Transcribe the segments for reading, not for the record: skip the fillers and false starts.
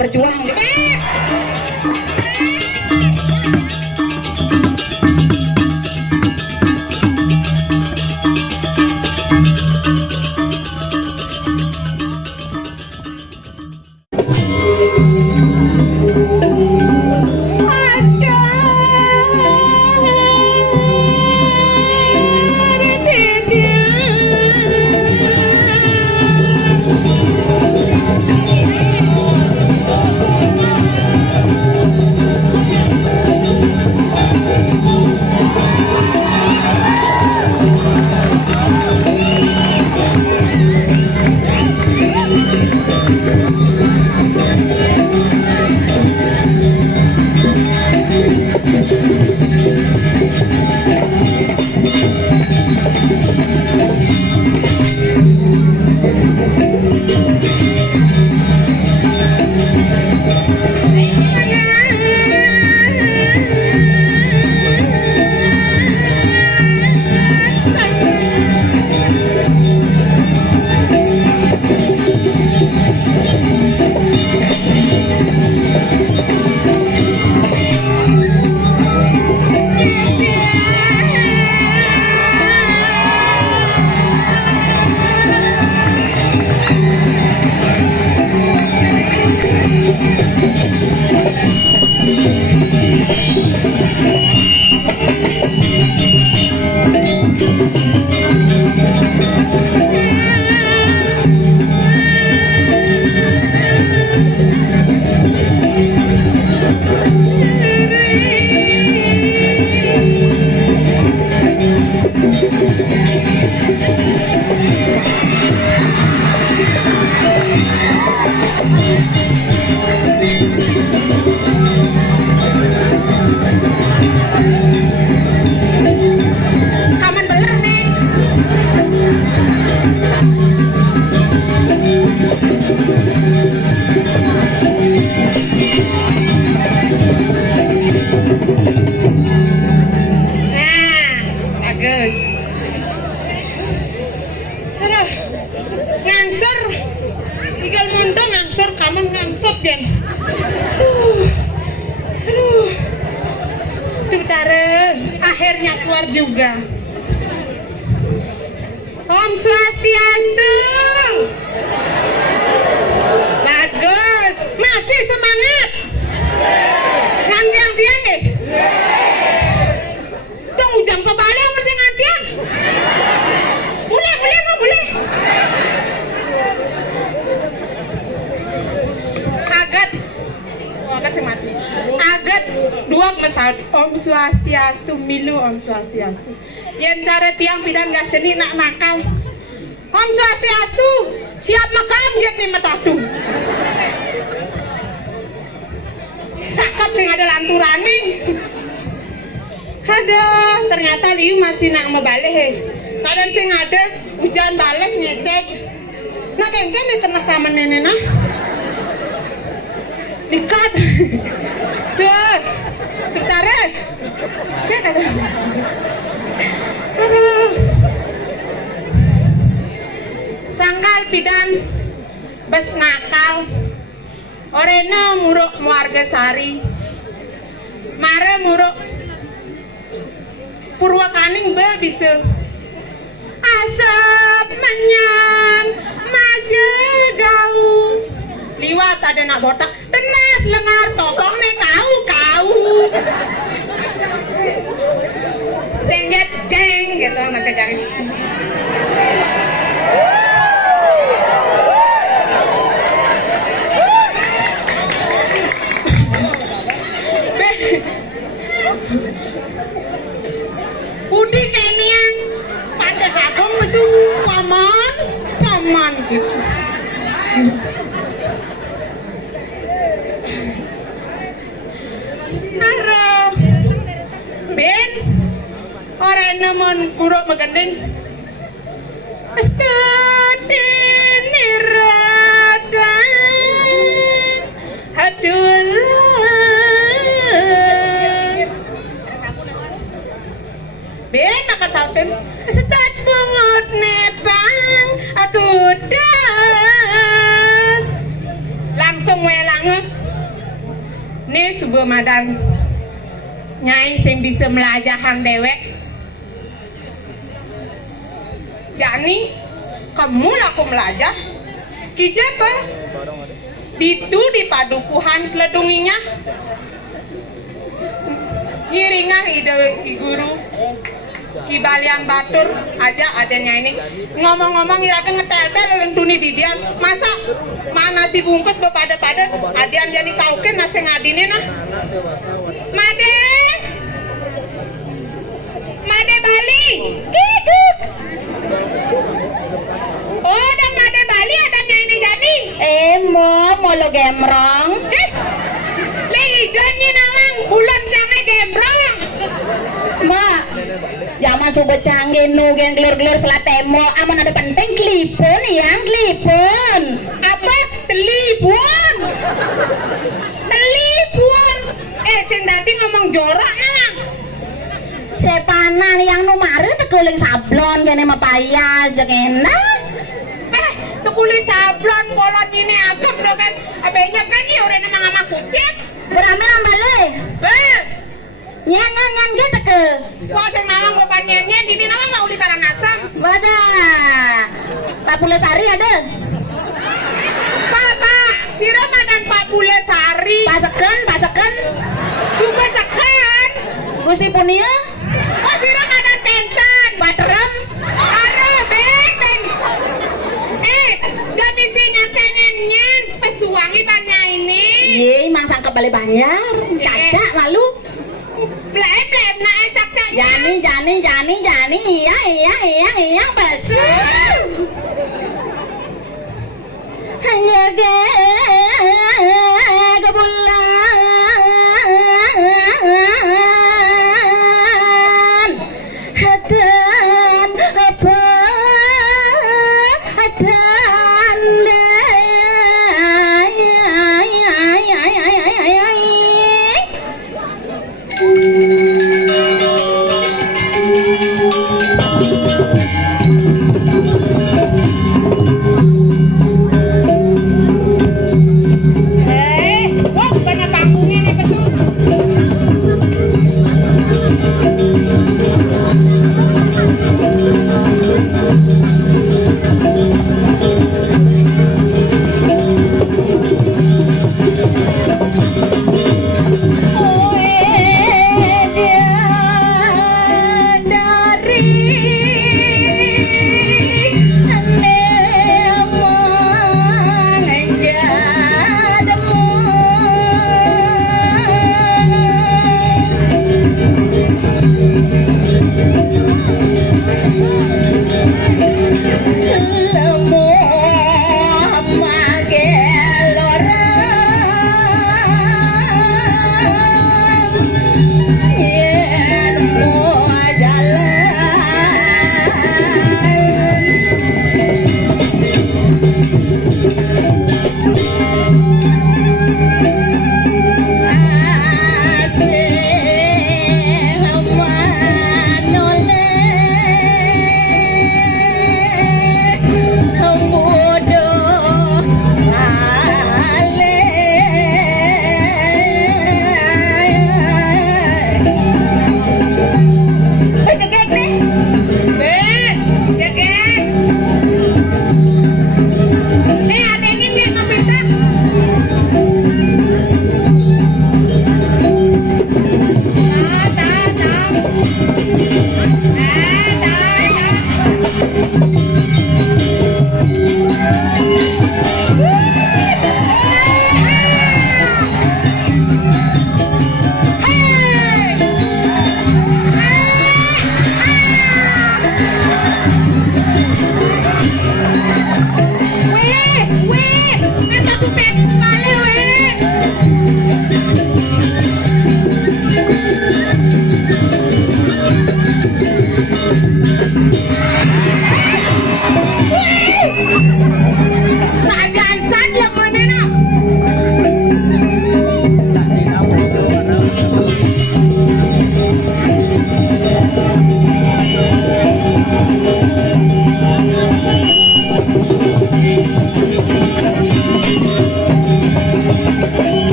berjuang gitu. Akhirnya keluar juga. Om Swastiastu. Bagus, masih semangat. Ngantian dia nih. Tunggu jam kebalik masih ngantian. Boleh. Agat sih mati. Agat dua mesat. Om Swastiastu milu Om Swastiastu. Yang cara tiang pidan gas jenis nak nakal. Om Swastiastu siap makam jet nih metatu. Cakat sing ada lanturane. Ada ternyata Liu masih nak membalik he. Kadang sing ada hujan bales ngecek. Nah kengken di tengah kamar nenek nah. Dikat. Tuh. Tertarik. Kan ada. Sangkal pidan bes nakal. Orena muruk Muarga Sari. Mare muruk Purwakaning be bisa. Asap menyan majegau. Liwat ada nak botak. Tenas lengar tokong nih kau. Ceng gitu anak kejang. Udi kayaknya pada kagum musuh paman gitu. Haro Ben orang namun kurok megandeng astadin niradan hadulas Ben makan salpen astad bungut nebang aku das langsung welang sebuah madan nyai sing bisa melajahan dewek. Jani kamu laku melajah kijapa ditu di padukuhan keledunginya ngiringan ide guru Kibalian Batur aja adanya ini ngomong-ngomong irape ngetel-tel oleh tuni didian masa mana si bungkus bepada-pada adian jadi kauken nasi ngadine nah Made Bali kikuk oh dan Made Bali adanya ini jadi mau lo gemrong lagi jani nawang bulan jangan gemrong mak zaman subuh canggih nugen gelir-gelir selatemo aman ada penting klipun yang klipun apa telipun cendati ngomong jorok nah sepanan yang numarin tekuling sablon gini mah payas jangan tekuling sablon polon ini agam do kan abenya kan ya orang emang sama kucing beramai balik nyan gitu ke wah sing nawang bapak nyan ini nawang mau di Karangasem wadah Pak Pulesari ada Papa sirama dan Pak Pulesari paseken sumpah seken Gusti Punia oh sirama dan Tenten Paterem aro beng gak bisa nyanyi pesuangi banyak ini ye mangsang kembali banyak caca malu blem naik caca Jani iya besu hanya kebulan hatan apa hatan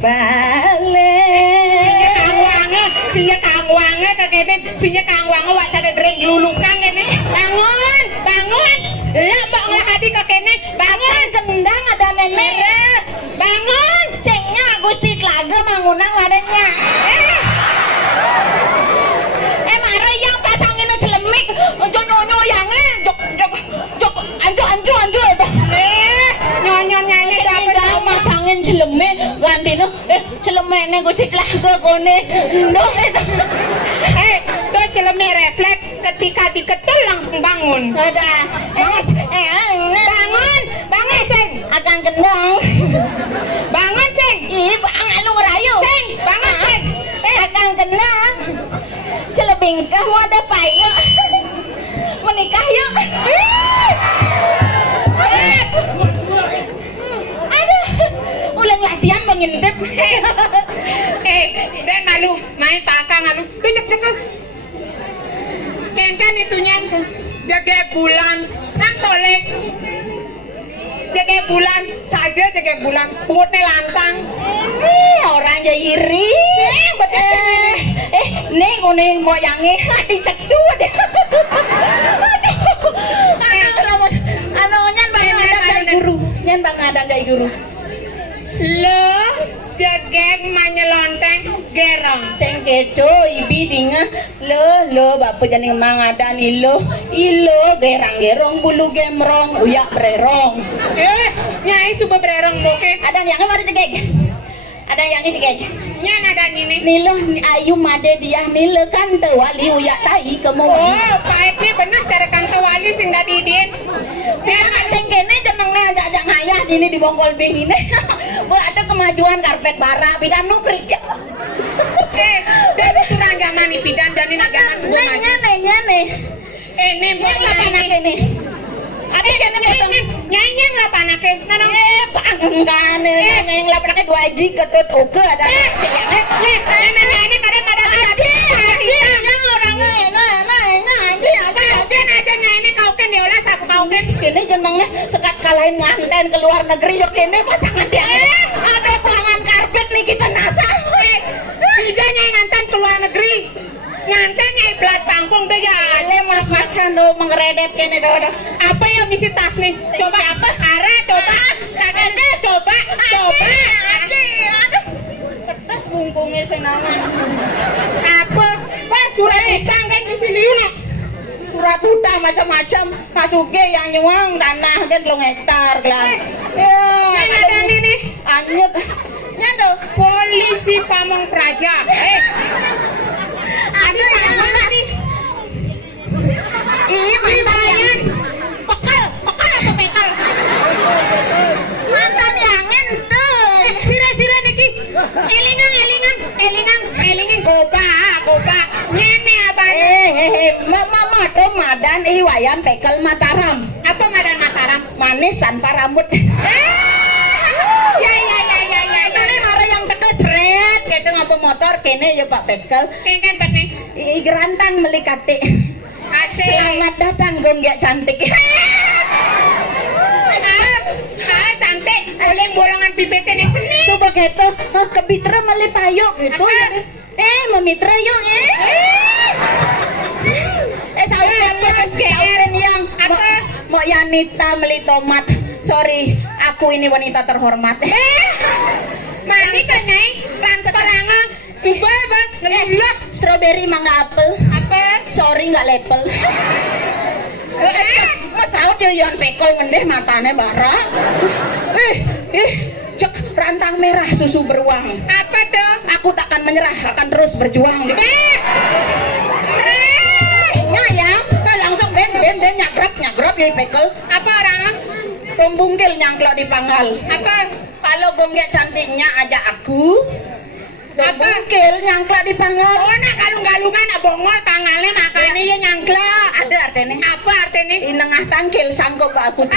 balik. Sinya kang wange kakene sinya kang wange wacana dereng lulukan kene. Bangun, bangun. Lah mbok nglakati kakene, bangun Kendang ada nenek. bangun. Cengnya Gusti Tlaga mangunang wadanya. Mare yang pasangin celemik, ojo nyonyo yange, jok anjo. Nyonyo nyanyi Kendang masangin celeme gantine celemene Gusti Tlaga kone. Nduk itu. Tuh celemi refleks ketika diketul langsung bangun. Ada. Bangun sing. Agang Kendang. Bangun sing. Ih, bang anu ngerayu. Sing, bangun sing. Agang Kendang. Celebingkah mau ada payu. Menikah yuk. Aduh, ulang latihan mengintip. Dan malu main pakang anu. Cek. Kan itunya jaga bulan. Nang tolek. Jaga bulan saja jaga bulan. Putih lantang. Orang ya iri. Nih kuning moyangnya dicedut. Aduh, nyan bang ada gay guru. Nyan bang ada gay guru. Lo jegek manyelonteng gerong. Sing kedo ibi dinga lo bapak jani mangadan ilo gerang-gerong bulu gemrong uyak bererong. Nyai subuh bererong moke. Ada yang mari cegek. Ada yang cegek. Nyan ada ini. Nilo ayu made dia nilo kan tewali uyak tai kemo. Oh, baik nih benar cara kanta wali sing dadi din. Dia sing kene jenenge ajak-ajak ngayah dini di bongkol bingine. Bu ada kemajuan karpet bara bidan nuprik. Dari turang zaman nih bidan dan ini agaman semua maju. Nenya. Ini buat anak ini. Ada yang nyanyi lapanake. Nanang pangkane yang lapanake 2 ji ketut oke ada. Ini pada aja yang orangnya aja ini kau kan diolah saku kau kan. Kini jenengnya sekat kalahin nganten ke luar negeri yuk kini pasangan dia. Ada tangan karpet nih kita nasa. Juga nyai nganten ke luar negeri. Nganten nyai pelat pangkung deh ya. Ale mas-masan do mengeredep kini do. Apa yang misi tas nih? Coba apa? Ara coba. Kagak deh coba. Aduh. Kertas bungkungnya senaman. Apa? Wah surat utang kan misi liuna. Surat utang macam-macam. Masuke yang nyuang tanah kan 2 hektar lah. Yang ada ini. Anyep. Nyado polisi Pamong Praja. Ada yang mana nih? Ih, mantan. Pekal apa pekal? Mantan yang entuh. Sira niki. Elingan goba. Nyene abang. Mama tuh madan iwayan pekel Mataram. Apa madan Mataram? Manis tanpa rambut. Ya. Ini nara yang tegas seret, gitu ngapa motor kene ya Pak Pekel. Kengken pene. Gerantan melikati. Asik. Selamat datang gonggak cantik. Cantik. Oleh bolongan pipet ini cenih. Coba gitu, kebitra mali payo gitu. Memitra yuk sausen yang mau Yanita meli tomat. Sorry, aku ini wanita terhormat. Mani kan nyai, transparangan. Subah bang, ngelulah. Strawberry mangga apel. Apa? Sorry nggak lepel. Mas out dia yang pekol ngendeh matanya bara. Cek rantang merah susu beruang. Apa dong? Aku takkan menyerah, akan terus berjuang. Ya, langsung ben nyagrap ya pekel. Apa orang? Pembungkil nyangklok di panggal. Apa? Kalau gonggak cantiknya ajak aku. Pembungkil nyangklok di panggal. Oh nak galung-galungan nak bongol pangalnya makanya ya nyangklok. Ada artinya. Apa artinya? Inengah tangkil sanggup aku.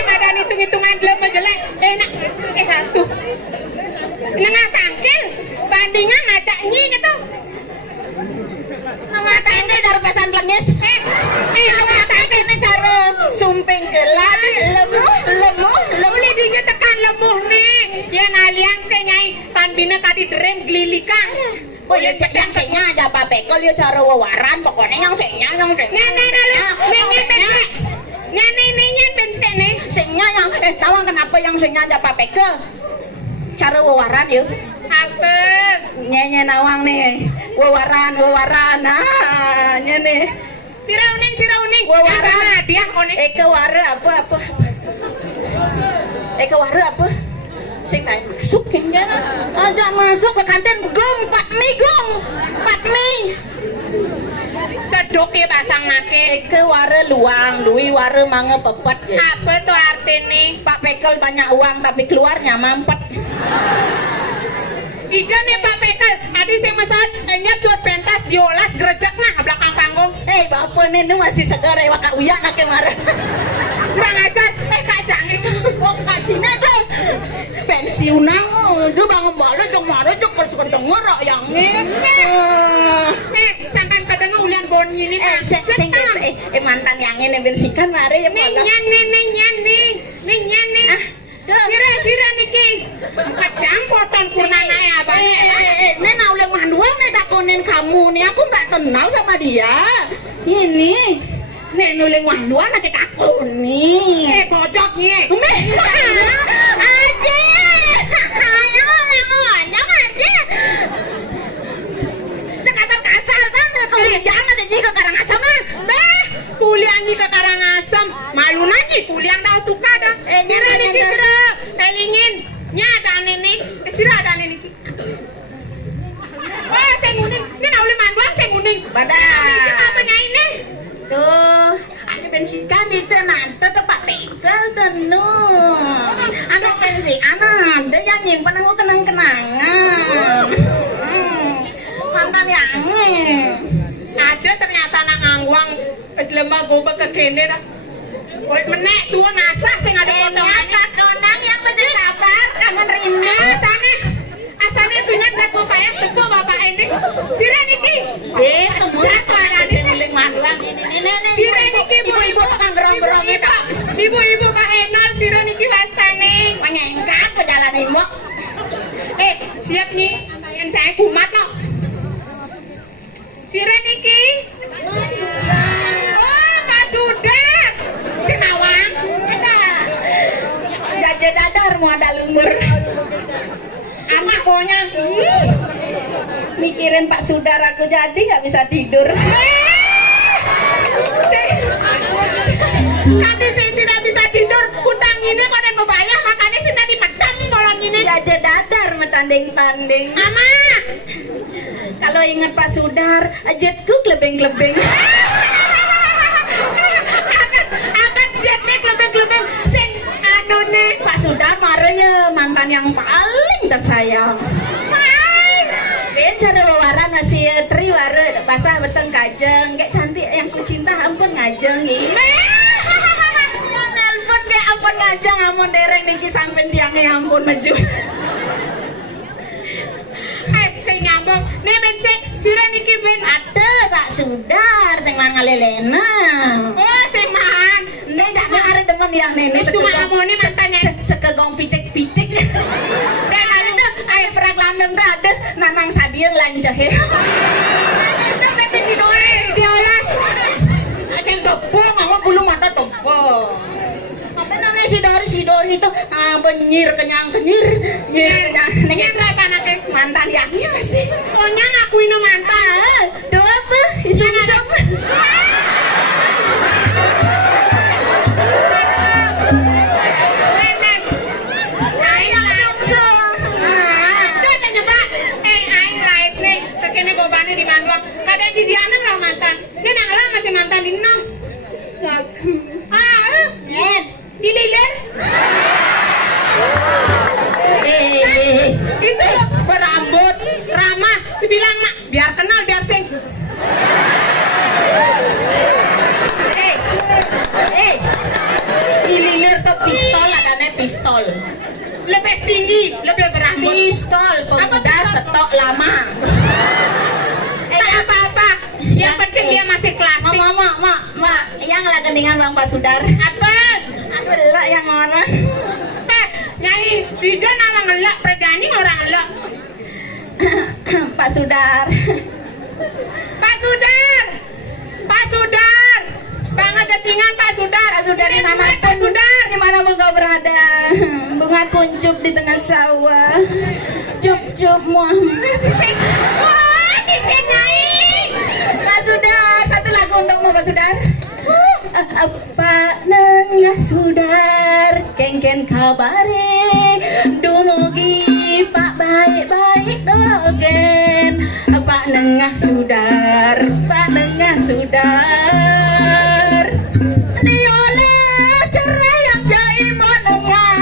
Badan hitung-hitungan belum jelek. Nak, satu. Nengah tangkil bandingan ngadaknya gitu. Nengah tangkil dari pesan lengis. Nengah tangkil ini cara sumping gelap. Lemuh. Boleh dia tekan sepuh nih. Ya nalian ke nyai tan bina kadi derem glilikan. Oh ya yang senya aja Pak Pekel ya cara wawaran pokoknya yang senya. Nenek lalu, nenek pensek. Nenek pensek nih. Senya yang nawang kenapa yang senya aja Pak Pekel? Cara wawaran yuk. Apa? Nyenye nawang nih. Wawaran. Ah, nyene. Sira uning. Wawaran. Dia konek. Eke wara apa? Eke wara apa? Sing kae masuk ya. Aja masuk ke kantin gong Pak Mi. Sedok ya pasang make. Eke wara luang, lui wara mange pepet ya. Apa tuh artinya? Pak Pekel banyak uang tapi keluarnya mampet. Ijo nih Pak Pekel, adi sing mesat enyap cuat pentas diolas gerejek nah belakang panggung. Bapak ini masih segar ya Kak Uya nak kemarin. Kurang ajar, Kak Jang itu. Oh Kak Cina tuh pensiunan, dia bangun balik jeng marah jeng kerja denger yang Sampai kadang ulian bonyi nih. Mantan yang ini bensikan mari ya Nih nyan. Sira niki. Kacang potong purnana ya Abang. Ini naule manduang nih takonin kamu nih, aku nggak kenal sama dia. Ini nih nuling manduang nak takoni. Pojok nih. Aja. Ayo ngomong aja. Kasar kan kuliah nanti juga Karangasem mah. Kuliah nyi ke Karangasem. Malu nanti kuliah dah tuka dah. Sira niki sira. Elingin. Nya ada nini. Sira ada nini. Oh, saya nguning. Ini nauli manduan saya nguning. Badak. Apa nyai ini? Tuh, ada bensikan itu nanti Pak Pekel tenu. Anak bensin, anak ada yang nyimpan aku kenang-kenangan. Mantan yang Ada ternyata anak angwang lemah gobek ke kene dah. Woi menek tua nasa sing ada ternyata konang yang betul sabar kangen rindu. Asane tunya gas bapak yang teko bapak ini. Sira niki. Kemudian tuh sing uling manduang ini. Sira niki Ibu-ibu tukang gerong-gerong itu. Ibu-ibu Pak Enal sira niki wastane. Mengengkat ke jalan imok. Siap nih. Yang saya kumat no. Sira niki. Oh, Pak Sudar. Sinawang. Jaja dadar mau ada lumur. Anak pokoknya. Mikirin Pak Sudar aku jadi nggak bisa tidur. Nanti saya tidak bisa tidur. Hutang ini kok dan membayar makanya saya tadi medam bolong ini. Jaja dadar metanding-tanding. Mama. Kalau ingat Pak Sudar, jetku glebeng-glebeng. Akan jetnya glebeng-glebeng. Sing anu nih. Pak Sudar marah ya mantan yang paling tersayang. Ben cara wawaran masih triwara basah beteng kajeng, kayak cantik yang ku cinta ampun ngajeng ini. Nelpon kayak ampun ngajeng, ampun dereng niki sampai tiangnya ampun maju. Saya nyambung. Nih ben sira niki ben Ada Pak Sudar, sing man ngalelena. Oh, sing man. Nih jangan ada demen yang nenek Cuma amone mantannya. sekegong pitik-pitik. Dan ada air perang landeng ada nanang sadieng lancah ya. Itu bete si Dore diolah. Sing tepung, aku bulu mata tepung. Apa namanya si Dori itu benyir kenyang nyir kenyang. Nengnya berapa anaknya? Mantan yaknya masih. Pokoknya ngakuin mantan. Doa apa? Iseng-iseng. Di Manduang, kadang di Diana lah mantan. Dia nang lah masih mantan di nang. Ngaku. Dililir. Itu berambut, ramah, sebilang mak, biar kenal biar sing. Dililir tuh pistol adanya pistol. Lebih tinggi, lebih berambut. Pistol pemuda stok lama. Tak apa-apa. Yang penting dia masih klasik. Mak, yang lagi dengan Bang Pak Sudar. Apa? Aduh, lah yang orang. Nyai, Dijo nama ngelak, perjani orang ngelak. Pak Sudar. Pak Sudar, Pak Sudar, banget detingan Pak Sudar. Pak Sudar Ini dimanapun, Pak Sudar. dimanapun kau berada, bunga kuncup di tengah sawah, cup Muhammad. Wah, Dijen naik. Pak Sudar, satu lagu untukmu Pak Sudar. Pak Nengah Sudar, kengken kabare, dumugi Pak baik-baik dogen. Pak Nengah Sudar, Pak Nengah Sudar. Diolah cerai yang jai menengah.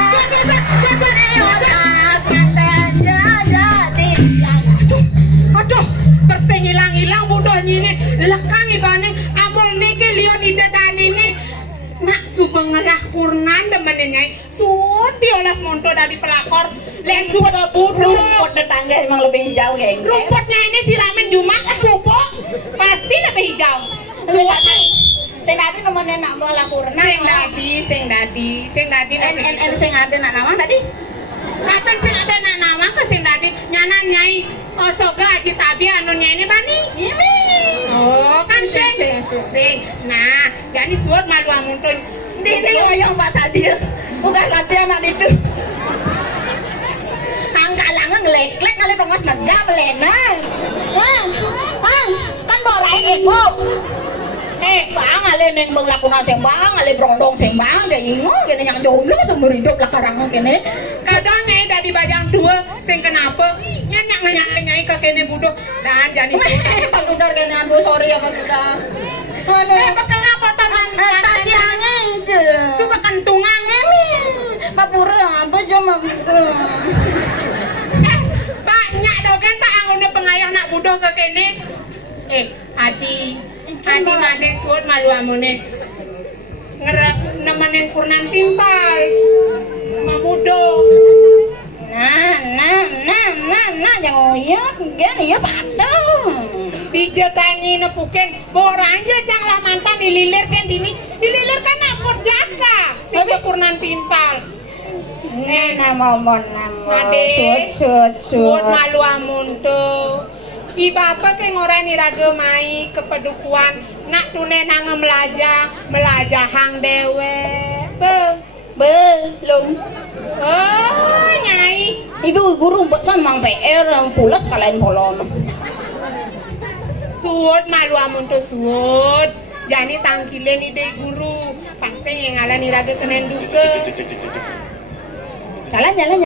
Diolah katanya jadi. Aduh, persing hilang-hilang bodoh nyini. Lekang ibane amol niki lion ida dan ini. Nak subengerah kurnan demenin nyai. Sudi olas monto dari pelakor. Len sudah bodoh. Rumput tetangga emang lebih hijau geng. Rumputnya ini siramin Jumat pupuk. Pasti lebih hijau. Sing tadi nemenin nak bola purna. Sing dadi lebih hijau. Sing ada nak nama tadi. Kapan sing ada nak nama ke sing dadi nyanan nyai. Oh soga aji tabi anu nyai ini bani. Ini. Oh kan sing. Nah, jadi suat malu amuntun. Dini oyong Pak Sadir. Bukan latihan anak itu. Angkalangan ngelek-lek kali pengos negah melenan. Kan borain ibu. Bang ale neng bang lakuna sing bang ale brondong sing bang jadi ingo kene yang jomblo seumur hidup lah karang kene. Kadang nyai dari bajang dua sing kenapa nyanyak nyai ke kene buduh dan jadi Pak Sudar kene aduh sorry ya Pak Sudar. betul apa tangan Tasiange ijo. suka kentungan Emi. Pak Pura apa cuma banyak dogen pak ang udah pengayah nak buduh ke kene adi madeng suat malu amune nemenin kurnan timpal mamudo nah jangan oyot gini ya padang. dijetani nepuken boranja janganlah mantan dililirkan dililirkan ampun jaka sehingga kurnan timpal Nama suat malu amun tuh di bapak ke ngorani raga mai kepedukuan nak tune nang melajahang dewe belum. oh nyai Ibu guru beksan mang PR pulas kalian polon. suat malu amun tuh suat jani tangkilen ide guru paksa yang ngalan iraga kenen duke Jalan